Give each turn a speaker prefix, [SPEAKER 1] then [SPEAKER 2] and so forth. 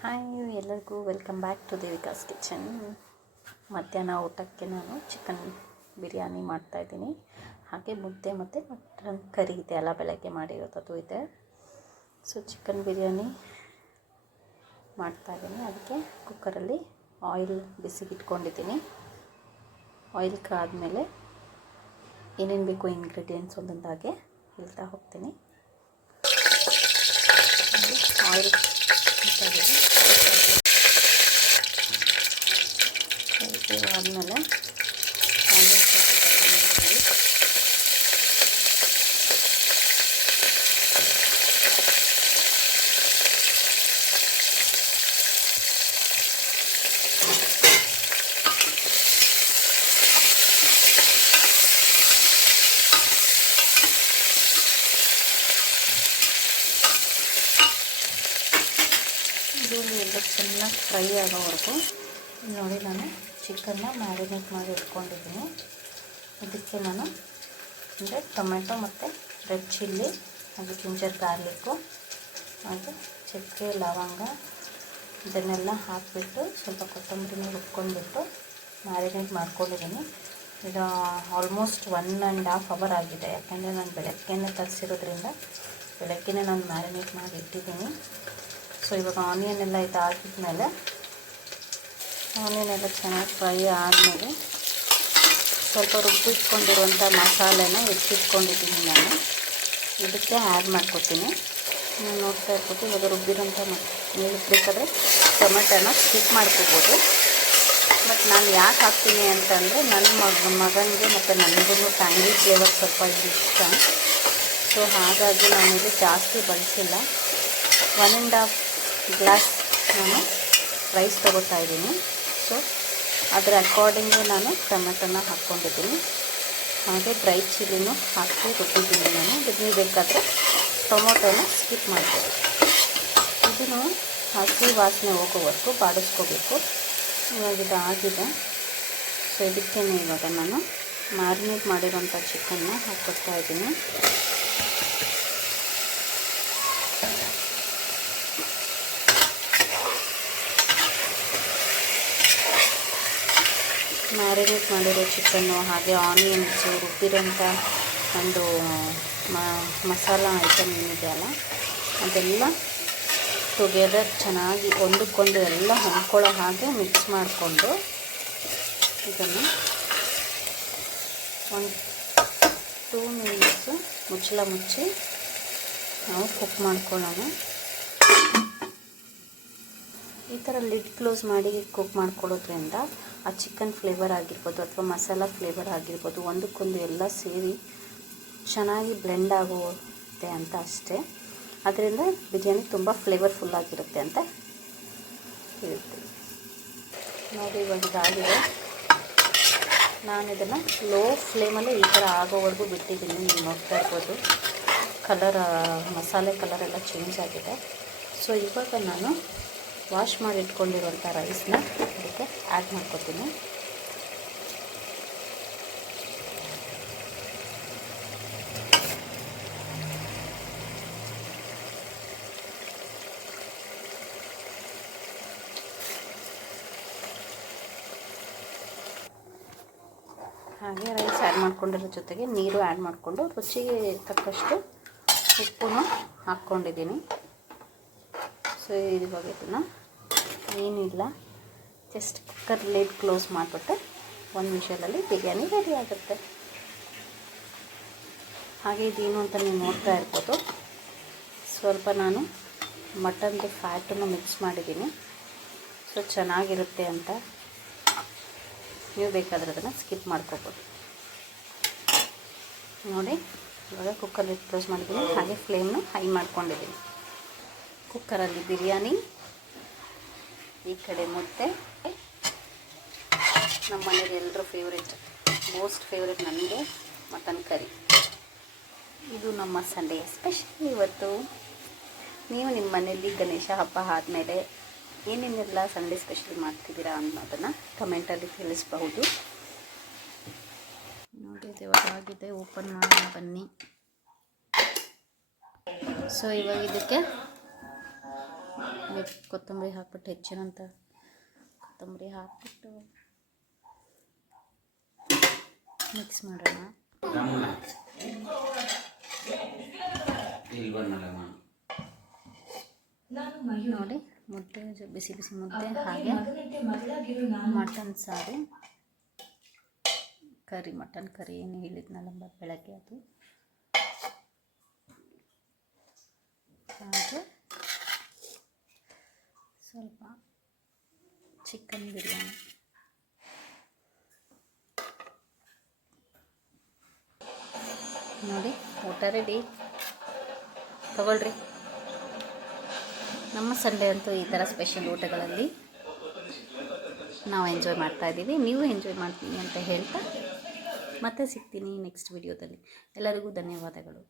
[SPEAKER 1] Hi ಎಲ್ಲರಿಗೂ welcome back to Devika's kitchen ಮಧ್ಯಾಹ್ನ ಊಟಕ್ಕೆ ನಾನು ಚಿಕನ್ ಬಿರಿಯಾನಿ ಮಾಡ್ತಾಯಿದ್ದೀನಿ ಹಾಗೆ ಮುದ್ದೆ ಮತ್ತು ಮಟನ್ ಕರಿ ಇದೆ ಅಲ್ಲ ಬೆಳಗ್ಗೆ ಮಾಡಿರೋದು ಇದೆ. ಸೊ ಚಿಕನ್ ಬಿರಿಯಾನಿ ಮಾಡ್ತಾಯಿದ್ದೀನಿ ಅದಕ್ಕೆ ಕುಕ್ಕರಲ್ಲಿ ಆಯಿಲ್ ಬಿಸಿಗಿಟ್ಕೊಂಡಿದ್ದೀನಿ. ಆಯಿಲ್ ಕಾದ್ಮೇಲೆ ಏನೇನು ಬೇಕು ಇಂಗ್ರೀಡಿಯೆಂಟ್ಸ್ ಒಂದೊಂದಾಗೆ ಹೇಳ್ತಾ ಹೋಗ್ತೀನಿ. ಆಯಿಲ್ ಆದಮೇಲೆ ಇದು ಎಲ್ಲ ಚೆನ್ನಾಗಿ ಫ್ರೈ ಆಗೋವರೆಗೂ ನೋಡಿ ನಾನು ಚಿಕನ್ನ ಮ್ಯಾರಿನೇಟ್ ಮಾಡಿ ಇಟ್ಕೊಂಡಿದ್ದೀನಿ. ಇದಕ್ಕೆ ನಾನು ಅಂದರೆ ಟೊಮೆಟೊ ಮತ್ತು ರೆಡ್ ಚಿಲ್ಲಿ, ಹಾಗೆ ಜಿಂಜರ್ ಗಾರ್ಲಿಕ್ಕು ಹಾಗೆ ಚಕ್ಕೆ, ಲವಂಗ ಇದನ್ನೆಲ್ಲ ಹಾಕಿಬಿಟ್ಟು ಸ್ವಲ್ಪ ಕೊತ್ತಂಬರಿನ ರುಬ್ಕೊಂಡ್ಬಿಟ್ಟು ಮ್ಯಾರಿನೇಟ್ ಮಾಡ್ಕೊಂಡಿದ್ದೀನಿ. ಇದು almost one and half hour ಆಗಿದೆ. ಯಾಕೆಂದರೆ ನಾನು ಬೆಳಗ್ಗೆನೇ ತರಿಸಿರೋದ್ರಿಂದ ಬೆಳಗ್ಗೆನೇ ನಾನು ಮ್ಯಾರಿನೇಟ್ ಮಾಡಿ ಇಟ್ಟಿದ್ದೀನಿ. ಸೊ, ಇವಾಗ ಆನಿಯನ್ ಎಲ್ಲ ಇದು ಹಾಕಿದ್ಮೇಲೆ ಆನಿಯನ್ ಎಲ್ಲ ಚೆನ್ನಾಗಿ ಫ್ರೈ ಆದಮೇಲೆ ಸ್ವಲ್ಪ ರುಬ್ಬಿಟ್ಕೊಂಡಿರುವಂಥ ಮಸಾಲೆನ ಹೆಚ್ಚಿಟ್ಕೊಂಡಿದ್ದೀನಿ ನಾನು. ಇದಕ್ಕೆ ಆ್ಯಡ್ ಮಾಡ್ಕೊತೀನಿ. ನಾನು ನೋಡ್ತಾ ಇರ್ಬೋದು, ಇವಾಗ ರುಬ್ಬಿರೋಂಥ ನೀವು ಬೇಕಾದರೆ ಟೊಮೆಟೊನ ಸ್ಕಿಪ್ ಮಾಡ್ಕೋಬೋದು. ಬಟ್ ನಾನು ಯಾಕೆ ಹಾಕ್ತೀನಿ ಅಂತಂದರೆ ನನ್ನ ಮಗ ಮಗನಿಗೆ ಮತ್ತು ನನಗೂ ಫ್ಯಾಮಿಲಿ ಫ್ಲೇವರ್ ಸ್ವಲ್ಪ ಇಷ್ಟ. ಸೊ, ಹಾಗಾಗಿ ನಾನಿಲ್ಲಿ ಜಾಸ್ತಿ ಬಳಸಿಲ್ಲ. ಒನ್ ಆ್ಯಂಡ್ ಹಾಫ್ ಗ್ಲಾಸ್ ನಾನು ರೈಸ್ ತೊಗೋತಾ ಇದ್ದೀನಿ. ಸೊ ಅದರ ಅಕಾರ್ಡಿಂಗು ನಾನು ಟೊಮೆಟೊನ ಹಾಕ್ಕೊಂಡಿದ್ದೀನಿ. ಹಾಗೆ ಡ್ರೈ ಚಿಲ್ಲಿನೂ ಹಾಕಿ ರುಬ್ಬಿದ್ದೀನಿ ನಾನು. ನೀವು ಬೇಕಾದರೆ ಟೊಮೊಟೊನ ಸ್ಕಿಪ್ ಮಾಡ್ಬೋದು. ಇದನ್ನು ಹಸಿ ವಾಸನೆ ಹೋಗೋವರೆಗೂ ಬಾಡಿಸ್ಕೋಬೇಕು. ಇವಾಗ ಇದು ಆಗಿದೆ ಸೊ ಇದಕ್ಕೇನೆ ಇವಾಗ ನಾನು ಮ್ಯಾರಿನೇಟ್ ಮಾಡಿರೋಂಥ ಚಿಕನ್ನ ಹಾಕ್ಕೊಡ್ತಾ ಇದ್ದೀನಿ. ಮ್ಯಾರಿನೇಟ್ ಮಾಡಿರೋ ಚಿಕನ್ನು ಹಾಗೆ ಆನಿಯನ್ಸು ರುಬ್ಬಿರೋಂಥ ಒಂದು ಮಸಾಲ ಐಟಮ್ ಏನಿದೆ ಅಲ್ಲ, ಅದೆಲ್ಲ ಟುಗೆದರ್ ಚೆನ್ನಾಗಿ ಒಂದಕ್ಕೊಂದು ಎಲ್ಲ ಹೊಂದ್ಕೊಳ್ಳೋ ಹಾಗೆ ಮಿಕ್ಸ್ ಮಾಡಿಕೊಂಡು ಇದನ್ನು ಒಂದು ಟೂ ಮಿನಿಟ್ಸು ಮುಚ್ಚಲ ಮುಚ್ಚಿ ನಾವು ಕುಕ್ ಮಾಡ್ಕೊಳ್ಳೋಣ. ಈ ಥರ ಲಿಡ್ ಕ್ಲೋಸ್ ಮಾಡಿ ಕುಕ್ ಮಾಡ್ಕೊಳ್ಳೋದ್ರಿಂದ ಆ ಚಿಕನ್ ಫ್ಲೇವರ್ ಆಗಿರ್ಬೋದು ಅಥವಾ ಮಸಾಲ ಫ್ಲೇವರ್ ಆಗಿರ್ಬೋದು ಒಂದಕ್ಕೊಂದು ಎಲ್ಲ ಸೇರಿ ಚೆನ್ನಾಗಿ ಬ್ಲೆಂಡ್ ಆಗುತ್ತೆ ಅಂತ ಅಷ್ಟೇ. ಅದರಿಂದ ಬಿರಿಯಾನಿ ತುಂಬ ಫ್ಲೇವರ್ಫುಲ್ ಆಗಿರುತ್ತೆ ಅಂತ ಹೇಳ್ತೀವಿ ನೋಡಿ ಇವಾಗ ಇದಾಗಿದೆ. ನಾನು ಇದನ್ನು ಲೋ ಫ್ಲೇಮಲ್ಲೇ ಈ ಥರ ಆಗೋವರೆಗೂ ಬಿಟ್ಟಿದ್ದೀನಿ. ನೀವು ನೋಡ್ತಾ ಇರ್ಬೋದು. ಕಲರ್ ಮಸಾಲೆ ಕಲರ್ ಎಲ್ಲ ಚೇಂಜ್ ಆಗಿದೆ. ಸೊ ಇವಾಗ ನಾನು ವಾಶ್ ಮಾಡಿ ಇಟ್ಕೊಂಡಿರುವಂಥ ರೈಸ್ನ ಅದಕ್ಕೆ ಆ್ಯಡ್ ಮಾಡ್ಕೊತೀನಿ. ಹಾಗೆ ರೈಸ್ ಆ್ಯಡ್ ಮಾಡ್ಕೊಂಡಿರೋ ಜೊತೆಗೆ ನೀರು ಆ್ಯಡ್ ಮಾಡಿಕೊಂಡು ರುಚಿಗೆ ತಕ್ಕಷ್ಟು ಉಪ್ಪನ್ನು ಹಾಕ್ಕೊಂಡಿದ್ದೀನಿ. ಸೊ ಇವಾಗ ಇದನ್ನು ಏನಿಲ್ಲ. ಜಸ್ಟ್ ಕುಕ್ಕರ್ ಲೇಟ್ ಕ್ಲೋಸ್ ಮಾಡಿಬಿಟ್ಟೆ ಒಂದು ನಿಮಿಷದಲ್ಲಿ ಬಿರಿಯಾನಿ ರೆಡಿ ಆಗುತ್ತೆ. ಹಾಗೆ ಇದೇನು ಅಂತ ನೀವು ನೋಡ್ತಾ ಇರ್ಬೋದು. ಸ್ವಲ್ಪ ನಾನು ಮಟನ್ದು ಫ್ಯಾಟನ್ನು ಮಿಕ್ಸ್ ಮಾಡಿದ್ದೀನಿ. ಸೊ ಚೆನ್ನಾಗಿರುತ್ತೆ ಅಂತ ನೀವು ಬೇಕಾದ್ರೆ ಅದನ್ನು ಸ್ಕಿಪ್ ಮಾಡ್ಕೋಬೋದು. ನೋಡಿ, ಇವಾಗ ಕುಕ್ಕರ್ ಕ್ಲೋಸ್ ಮಾಡಿದ್ದೀನಿ. ಹಾಗೆ ಫ್ಲೇಮ್ನು ಹೈ ಮಾಡ್ಕೊಂಡಿದ್ದೀನಿ. ಕುಕ್ಕರಲ್ಲಿ ಬಿರಿಯಾನಿ ಈ ಕಡೆ ಮುದ್ದೆ. ನಮ್ಮ ಮನೇಲಿ ಎಲ್ಲರೂ ಫೇವ್ರೇಟ್ ಮೋಸ್ಟ್ ಫೇವ್ರೇಟ್ ನನಗೆ ಮಟನ್ ಕರಿ. ಇದು ನಮ್ಮ ಸಂಡೇ ಸ್ಪೆಷಲ್ ಇವತ್ತು. ನೀವು ನಿಮ್ಮ ಮನೆಯಲ್ಲಿ ಗಣೇಶ ಹಬ್ಬ ಆದಮೇಲೆ ಏನೇನೆಲ್ಲ ಸಂಡೇ ಸ್ಪೆಷಲ್ ಮಾಡ್ತಿದ್ದೀರಾ ಅನ್ನೋದನ್ನು ಕಮೆಂಟಲ್ಲಿ ತಿಳಿಸಬಹುದು. ನೋಡಿ ಇವಾಗಿದೆ ಓಪನ್ ಮಾಡೋಣ ಬನ್ನಿ. ಸೊ ಇವಾಗ ಇದಕ್ಕೆ ಕೊತ್ತಂಬರಿ ಹಾಕ್ಬಿಟ್ಟು ಹೆಚ್ಚಿನಂತ ಕೊತ್ತಂಬರಿ ಹಾಕ್ಬಿಟ್ಟು ಮಿಕ್ಸ್ ಮಾಡೋಣ. ನೋಡಿ ಮುದ್ದೆ ಬಿಸಿ ಬಿಸಿ ಮುದ್ದೆ ಹಾಗೆ ಮಟನ್ ಸಾರು. ಕರಿ ಮಟನ್ ಕರಿ ಏನು ಹೇಳಿದ್ನಲ್ಲ ಬೆಳಗ್ಗೆ ಅದು ಹಾಗೆ ಸ್ವಲ್ಪ ಚಿಕನ್ ಬಿರಿಯಾನಿ. ನೋಡಿ, ಊಟ ರೆಡಿ ತಗೊಳ್ರಿ. ನಮ್ಮ ಸಂಡೆ ಅಂತೂ ಈ ಥರ ಸ್ಪೆಷಲ್ ಊಟಗಳಲ್ಲಿ ನಾವು ಎಂಜಾಯ್ ಮಾಡ್ತಾ ಇದ್ದೀವಿ. ನೀವು ಎಂಜಾಯ್ ಮಾಡ್ತೀನಿ ಅಂತ ಹೇಳ್ತಾ ಮತ್ತೆ ಸಿಗ್ತೀನಿ ನೆಕ್ಸ್ಟ್ ವಿಡಿಯೋದಲ್ಲಿ ಎಲ್ಲರಿಗೂ ಧನ್ಯವಾದಗಳು.